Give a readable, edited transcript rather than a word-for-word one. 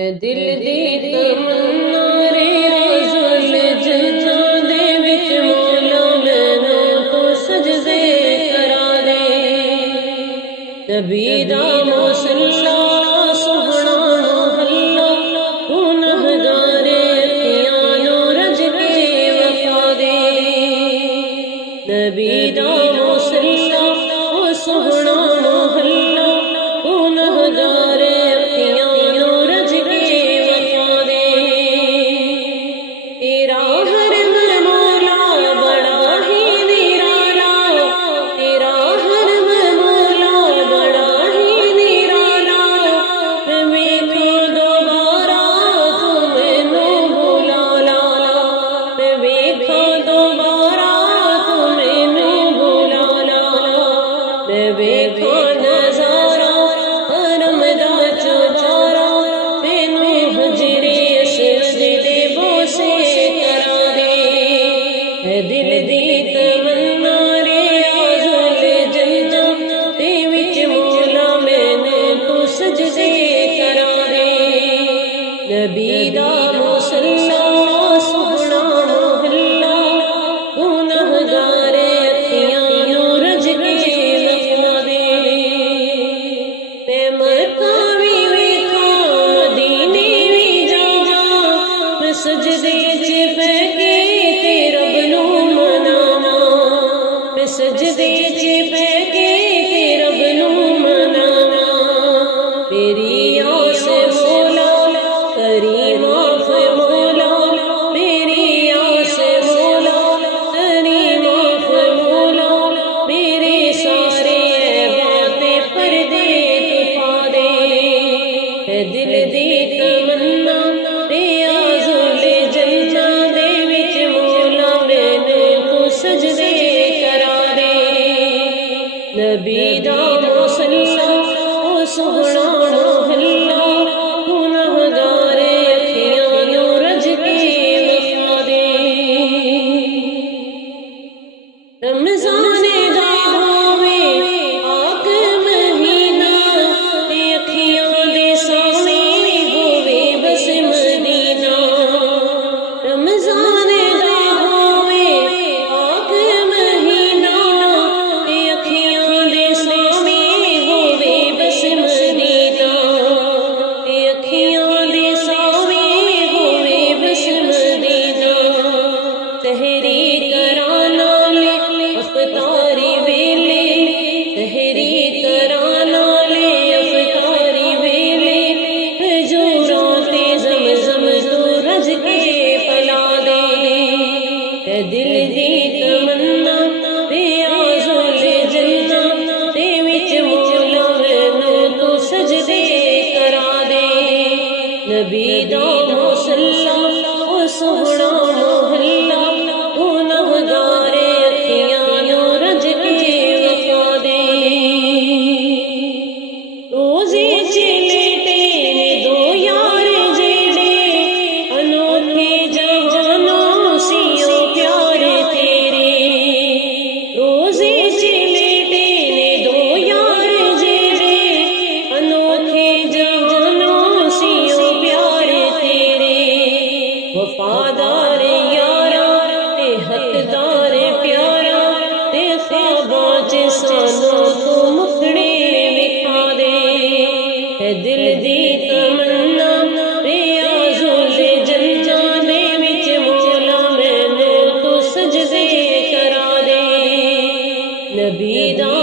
دل دی تمنا رسول جناں دے وچ مولا مینوں تو سجدے کرا دے نبی دا مصلا سوہنا محلہ گنہگار اکھیاں نوں رج کے وفا دے نبی دا مصلا سوہنا محلہ گنہگار ویکھو نظارہ حرم دا چوبارہ مینوں حجرے اسود دے بوسے کرا دے دل دی تمنا ریاض جناں دے وچ مولا مینوں تو سجدے کرا دے نبی دا مصلا سوہنا محلہ گنہگار اکھیاں نوں رج کے سجدے چ پے کے تے رب نوں مناواں سجدے چ پے کے تے رب نوں مناواں تیری آس مولا کری معاف مولا میری آس مولا کری معاف مولا میرے سارے عیباں تے پردے تو پا دے دل دی تمنا سجدے کرا دے نبی دا مصلا سوہنا محلہ گنہگار اکھیاں نوں رج کے وفا دے رمضان دا ہووے پاک مہینہ تے اکھیاں دے سامنے ہووے بس مدینہ رمضان تحری کرانا لے افطاری ویلے تحری کرانا لے افطاری ویلے کھجوراں تے زمزم تو رج کے پلا دے دل دی تمنا ریاض جناں دے وچ مولا مینوں تو سجدے کرا دے نبی دا مصلا سوہنا محلہ گنہگار اکھیاں نوں رج کے وفا دے روزے چ لیٹے نے دو یار جیڑے انوکھے جہانوں سیوں پیار تیرے روزے چ لیٹے نے دو یار جیڑے انوکھے جہانوں سیوں پیار تیرے وفادار حقدار پیارا تے خواباں چ سانوں تو مکھڑے وکھا دے دل دی تمنا ریاض جناں دے وچ مولا مینوں تو سجدے کرا دے نبی دا